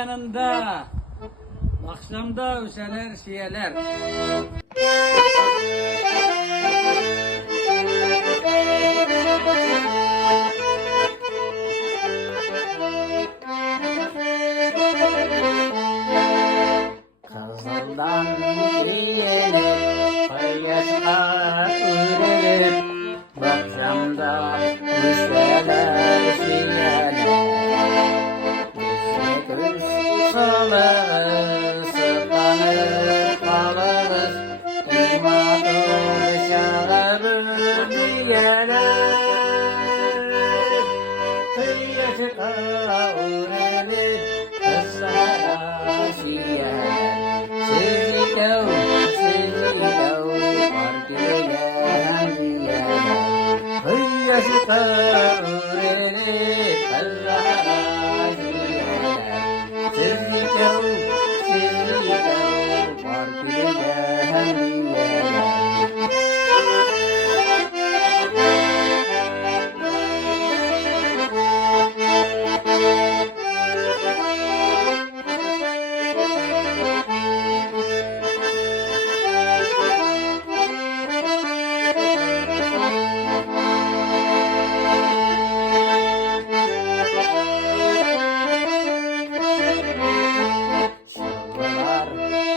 yanında. Akşamda öseler şiyeler. Kızıldan giyilir, kıyasına ürülür, bakşamda kuşeler şiyeler. Bizi kız salır, sıklanır kalırız, imadır şağırır diyeler. Kıyasına ürülür, kızlara şiyeler.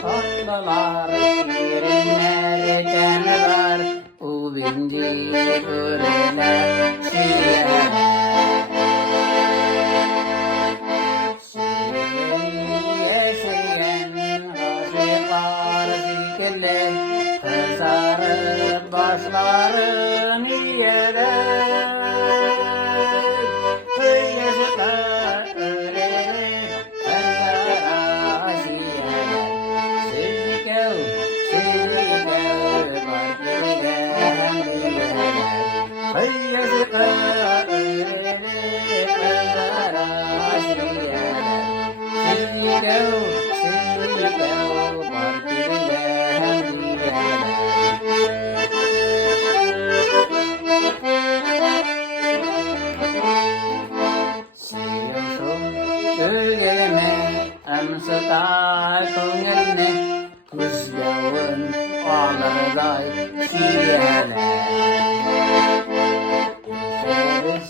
Tatlılar, şirinler, canlar, uvinci göreler, şiirler. Şiirin yaşayan aşıklar zikirler, kızarıp başların yiyeler. Kıyasıklar ölerir, kızlara şiirler. Emsıtar könülne kız yavun ağlarday şiyeler. Düşeriz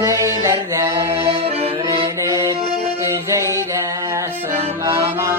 zeylerde öğrenir, zeyler sınlama.